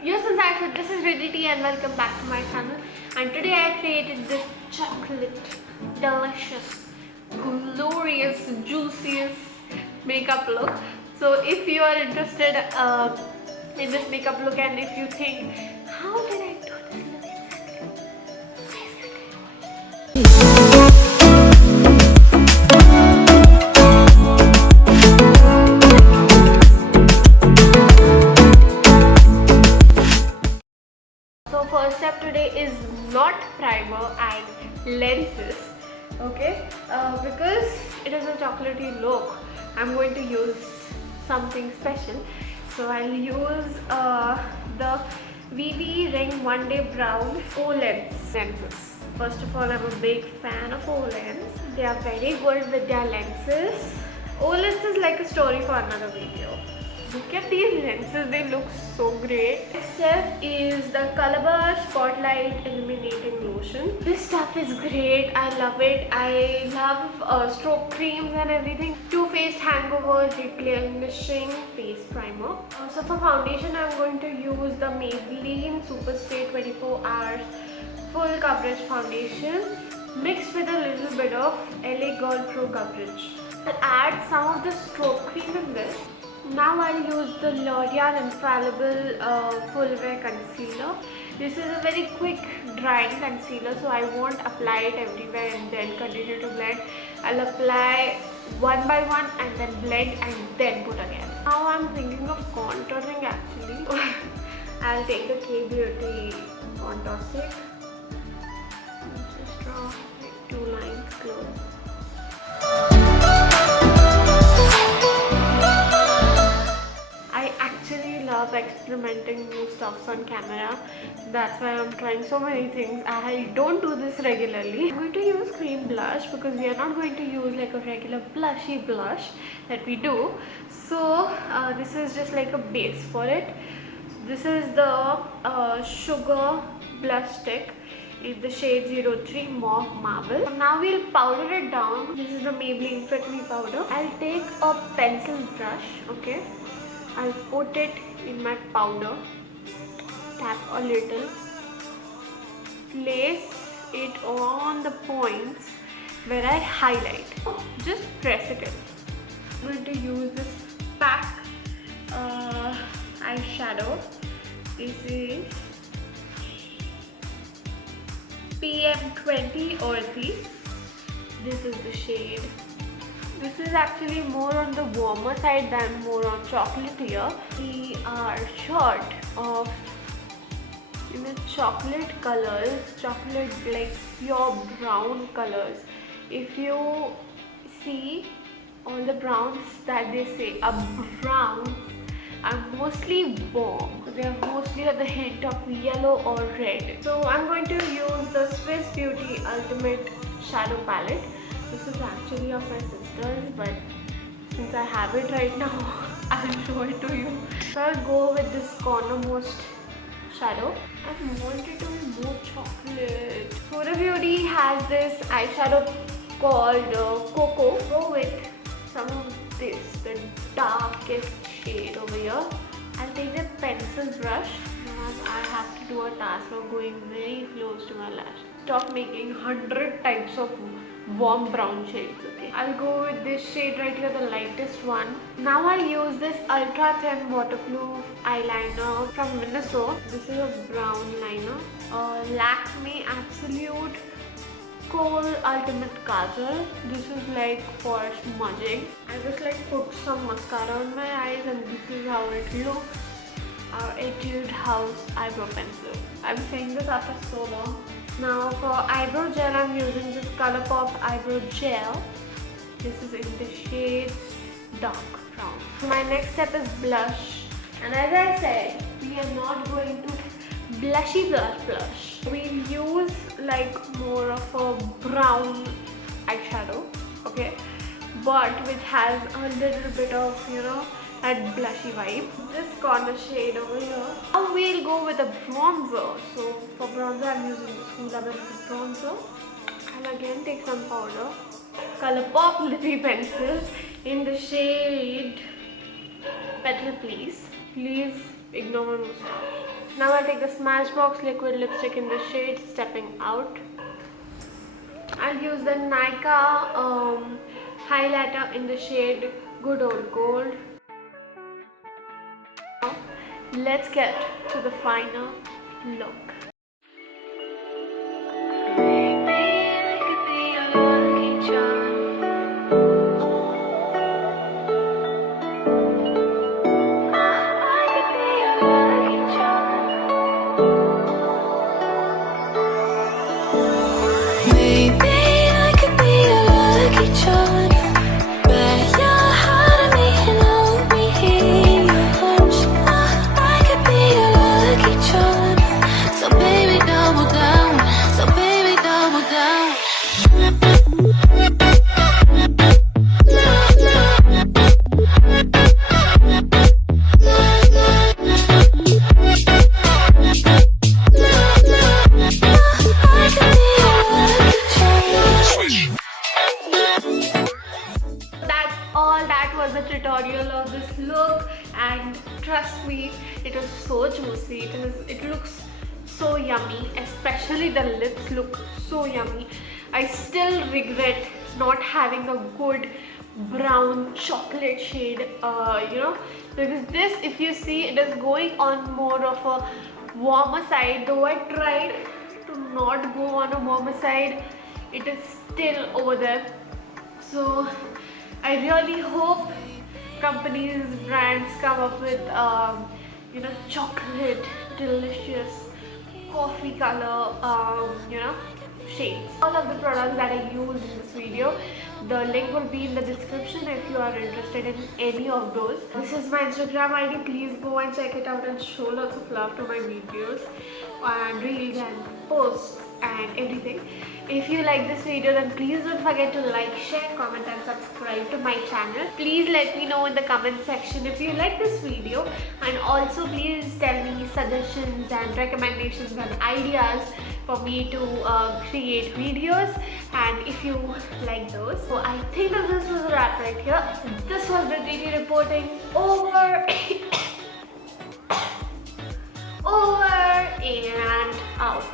Yes, Sansar, this is Riddhi T and welcome back to my channel. And today I created this chocolate, delicious, glorious, juiciest makeup look. So if you are interested in this makeup look and if you think, how did I do this look exactly? Please continue watching. So first step today is not primer and lenses, okay? Because it is a chocolatey look, I'm going to use something special. So I'll use the VV Ring One Day Brown O-Lens lenses. First of all, I'm a big fan of O-Lens. They are very good with their lenses. O-Lens is like a story for another video. Look at these lenses, they look so great. Next step is the Calabar Spotlight Illuminating Lotion. This stuff is great, I love it. I love stroke creams and everything. Too Faced Hangover Replenishing Face Primer. So for foundation, I'm going to use the Maybelline Superstay 24 Hours Full Coverage Foundation mixed with a little bit of LA Girl Pro Coverage. I'll add some of the stroke cream in this. Now I'll use the L'Oreal Infallible Full Wear Concealer. This is a very quick drying concealer, so I won't apply it everywhere and then continue to blend. I'll apply one by one and then blend and then put again. Now I'm thinking of contouring actually. I'll take the K-Beauty contour stick. Just draw like 2 lines close. Love experimenting new stuffs on camera. That's why I'm trying so many things. I don't do this regularly. I'm going to use cream blush because we are not going to use like a regular blushy blush that we do. So this is just like a base for it. So this is the Sugar blush stick in the shade 03 Mauve Marble. Now we'll powder it down. This is the Maybelline Fit Me powder. I'll take a pencil brush, okay? I'll put it in my powder, tap a little, place it on the points where I highlight. Just press it in. I'm going to use this PAC eyeshadow. This is PM20 Earthy. This is the shade. This is actually more on the warmer side than more on chocolatier. We are short of chocolate colors, chocolate like pure brown colors. If you see all the browns that they say are browns are mostly warm. They are mostly at the hint of yellow or red. So I'm going to use the Swiss Beauty Ultimate Shadow Palette. This is actually of my sister's, but since I have it right now, I'll show it to you. So I'll go with this cornermost shadow. I want it to be more chocolate. Huda Beauty has this eyeshadow called Cocoa. Go with some of this, the darkest shade over here. I'll take the pencil brush. Now I have to do a task of going very close to my lash. Stop making 100 types of warm brown shades, okay? I'll go with this shade right here, the lightest one. Now I'll use this ultra thin waterproof eyeliner from Miniso. This is a brown liner. Lakme Absolute Kohl Ultimate Kajal. This is like for smudging. I just like put some mascara on my eyes and this is how it looks. Our Etude House eyebrow pencil. I'm saying this after so long. Now for eyebrow gel, I'm using this Colourpop eyebrow gel. This is in the shade dark brown. My next step is blush. And as I said, we are not going to blushy blush. We'll use like more of a brown eyeshadow, okay? But which has a little bit of, that blushy vibe. This corner shade over here. Now we'll go with a bronzer. So for bronzer, I'm using this Huda Beauty bronzer. I'll again take some powder. Colourpop lippy pencil in the shade Petal Please. Please ignore my moustache. Now I'll take the Smashbox liquid lipstick in the shade Stepping Out. I'll use the Nykaa highlighter in the shade Good Old Gold. Now, let's get to the final look. The tutorial of this look, and trust me, it is so juicy. It looks so yummy, especially the lips look so yummy. I still regret not having a good brown chocolate shade, because this, if you see, it is going on more of a warmer side. Though I tried to not go on a warmer side, it is still over there. So I really hope companies, brands come up with chocolate delicious coffee color shades. All of the products that I used in this video, the link will be in the description if you are interested in any of those. This is my Instagram ID. Please go and check it out and show lots of love to my videos and reels and posts and everything. If you like this video, then please don't forget to like, share, comment and subscribe to my channel. Please let me know in the comment section if you like this video, and also please tell me suggestions and recommendations and ideas for me to create videos, and if you like those. So I think that this was a wrap right here. This was Rititi reporting over over and out.